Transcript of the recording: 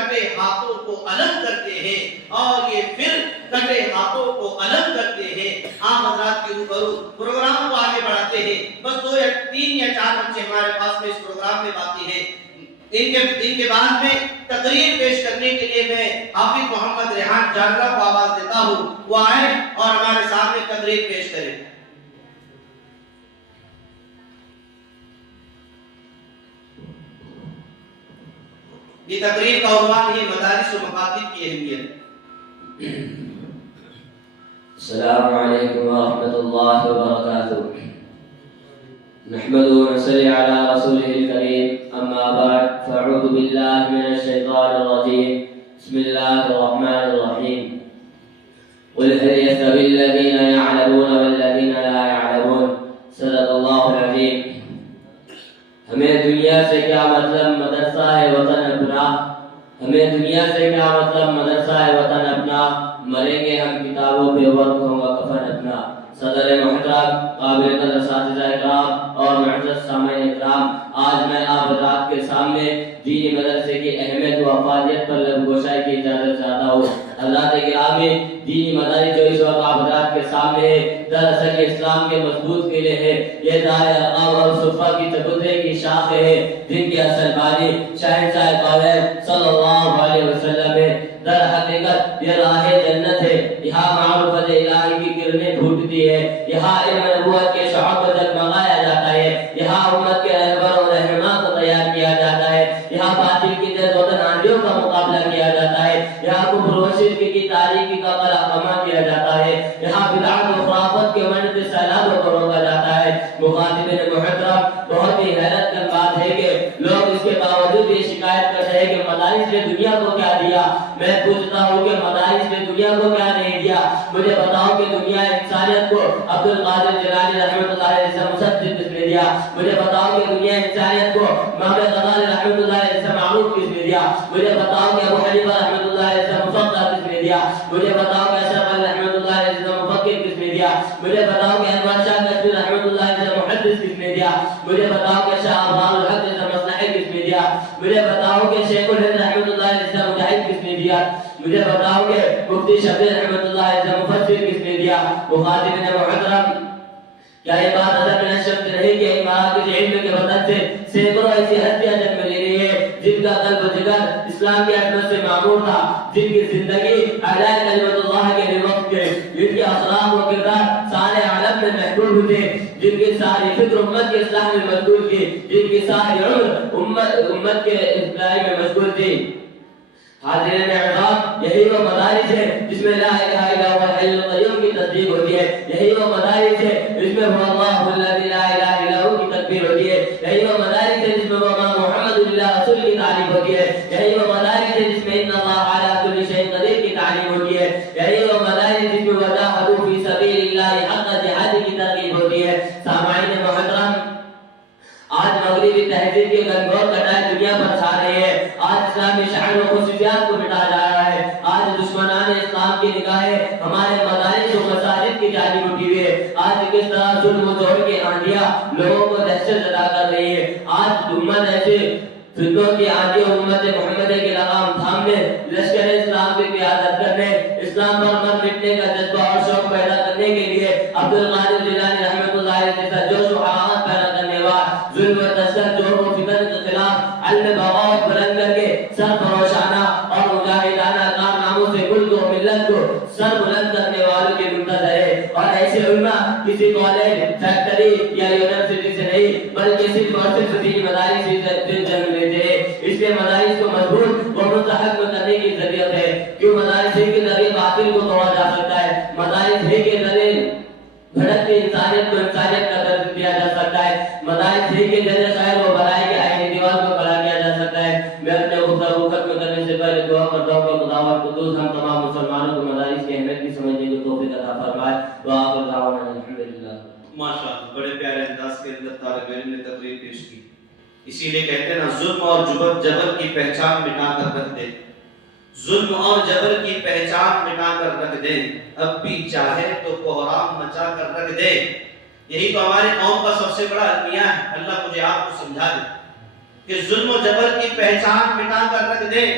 کٹے ہاتھوں کو الگ کرتے ہیں اور یہ پھر کٹے ہاتھوں کو الگ کرتے ہیں. آپ حضرات کے روبرو پروگرام کو آگے بڑھاتے ہیں. بس 2 یا 3 یا 4 بچے ہمارے پاس میں اس پروگرام میں باقی ہیں. ان کے بعد میں تقریر پیش کرنے کے لیے میں حافظ محمد ریحان جاگرا کو آواز دیتا ہوں. وہ آئے اور ہمارے سامنے تقریر پیش کریں. یہ تقریر کا عنوان ہے مدارس و مکاتب کی اہمیت. السلام علیکم ورحمۃ اللہ وبرکاتہ. نحمده ونصلي على رسوله الكريم. اما بعد فاعوذ بالله من الشيطان الرجيم. بسم الله الرحمن الرحيم. قل هل يستوي الذين يعلمون والذين لا يعلمون. صدق الله العظيم. ہمیں دنیا سے کیا مطلب مدرسہ ہے وطن اپنا. ہمیں دنیا سے کیا مطلب مدرسہ ہے وطن اپنا. مریں گے ہم کتابوں پہ وقت ہوگا کفن اپنا. صدر محترم قابل قدر اساتذہ اکرام اور معزز سامعین اکرام، آج میں آپ حضرات کے سامنے دینی مدرسے کی اہمیت و افادیت پر لب گوشائی کی اجازت چاہتا ہوں. حضرات گرامی، دینی مدارس جو اس وقت آپ حضرات کے سامنے ہے دراصل اسلام کے مضبوط قلعے ہے. یہ دار ارقام اور صفہ کی چبوترے کی شاخ ہے جن کے اصل بانی شہنشاہ کونین صلی اللہ علیہ وسلم ہے. در حقیقت یہ راہ جنت ہے. یہاں معرفت الہی کی کرنیں پھوٹتی ہے. یہاں علم نبوت کے شعب کو جگمگایا جاتا ہے. یہاں امت کے رہبر اور رہنما کو تیار کیا جاتا ہے. یہاں باطل کی تیز وطن آندھیوں کا مقابلہ کیا جاتا ہے. یہاں کفر و شرک کی تاریکی کا قلعہ کیا جاتا ہے. یہاں بدعت و خرافت کے منع سے سیلابوں کو روکا جاتا ہے. مخاطبین محترم، بہت ہی حیرت کی بات ہے کہ لوگ اس کے باوجود یہ شکایت کرتے ہیں کہ مدارس نے دنیا کو کیا دیا. میں پوچھتا ہوں کہ مدارس نے دنیا کو کیا نہیں دیا. مجھے بتاؤ کہ دنیا انسانیت کو عبد القادر جیلانی رحمۃ اللہ علیہ سے مصدق کس نے دیا. مجھے بتاؤ کہ دنیا انسانیت کو محمد غزالی رحمۃ اللہ علیہ سے معروف کس نے دیا. مجھے بتاؤ کہ ابو حنیفہ رحمۃ اللہ علیہ سے مفقہ کس نے دیا. مجھے بتاؤ کہ اشرف علی رحمۃ اللہ علیہ سے مفکر کس نے دیا. مجھے بتاؤ کہ انور شاہ کشمیری رحمۃ اللہ علیہ سے محدث کس نے دیا. مجھے بتاؤ کہ شاہ ابان الحق سے مصلحی کس نے دیا. مجھے بتاؤ کہ شیخ الہند رحمۃ اللہ علیہ سے مجاہد کس نے دیا. مجھے بتاؤ کہ مفتی شبیر رحمۃ اللہ علیہ سے مفسر کس نے دیا. مخاطبین محترم، کیا یہ بات ادب میں شرط نہیں کہ امارات کے علم کے وطن سے سینکڑوں ایسی ہستیاں جنم لے رہی ہے جن کا قلب و جگر اسلام کی عظمت سے معمور تھا، جن کی زندگی اعلاء کلمت اللہ کے لیے وقف تھے، جن کے اخلاق و کردار سارے عالم میں محبوب تھے، جن کی ساری فکر امت کے اصلاح میں مشغول تھی، جن کی ساری عمر امت کے اصلاح میں مشغول تھی. حاضرین اعزاز، یہی وہ مدارس ہے جس میں لا الہ الا هو الحی القیوم کی تصدیق ہوتی ہے. یہی وہ مدارس ہے جس میں هو اللہ الذی لا الہ الا هو کی تکبیر ہوتی ہے. یہی وہ مدارس ہے جس میں محمد اللہ رسول کی تعریف ہوتی ہے. یہی وہ مدارس ہے جس میں ان اللہ علی کل شیء قدیر کی تعریف ہوتی ہے. یہی وہ مدارس ہے جس میں وجاہدوا فی سبیل اللہ حق جہاد کی ترغیب ہوتی ہے. سامعین محترم، آج مغربی تہذیب کے گنگور کٹائے دنیا پر چھا رہے ہیں. آج اسلامی شعائر و خصوصیات کو مٹا جا رہا ہے. آج دشمنان اسلام کی نگاہیں ہمارے مدارس و مساجد کی جانب اٹھی ہوئی ہے. آج کس طرح ظلم و جور کی آندھیاں لوگوں کو دہشت زدہ کر رہی ہے. آج امت ایسے فتنوں کی آندھی امت محمد کے لگام تھامنے، لشکر اسلام کی قیادت کرنے، اسلام پر مر مٹنے کا جذبہ اور شوق پیدا کرنے کے لیے عبد القادر جیلانی رحمۃ اللہ علیہ جیسا جوش و حرارت پیدا کرنے والا ظلم و تشدد، جور و فتن کے خلاف علم بغاوت بلند کر کے سر فروشانہ اور مجاہدانہ کارناموں سے ملک و ملت کو سر بلند کرنے والوں کے منتظر ہے. اور ایسے علماء کسی کالج، فیکٹری یا یونیورسٹی سے نہیں بلکہ صرف اور صرف دینی مدارس سے جنم لیتے ہیں. اس لیے مدارس کو مضبوط و مستحکم کرنے کی ضرورت ہے. کیوں مدارس ہی کے ذریعے باطل کو توڑا جا سکتا ہے. مدارس ہی کے ذریعے بھٹکتی انسانیت کو انسانیت کا درس دیا جا سکتا ہے. مدارس ہی کے ذریعے خیر و بھلائی کے آئین دیوار کو کھڑا کیا جا سکتا ہے. میں اپنے گفتگو ختم کرنے سے پہلے دعا کرتا ہوں کہ خدا قدوس ہم تمام مسلمانوں کو مدارس کی اہمیت کی سمجھنے کی توفیق عطا فرمائے. وآخر دعوانا الحمدللہ. ماشاءاللہ، بڑے پیارے انداز کے اندر طالب علم نے تقریر پیش کی. اسی لیے کہتے ہیں نا، ظلم اور جبر کی پہچان مٹا کر رکھ دے. ظلم اور جبر کی پہچان مٹا کر رکھ دے. اب بھی چاہے تو کوہرام مچا کر رکھ دے. یہی تو ہمارے قوم کا سب سے بڑا المیہ ہے. اللہ مجھے آپ کو سمجھا دے کہ ظلم و جبر کی پہچان مٹا کر رکھ دے.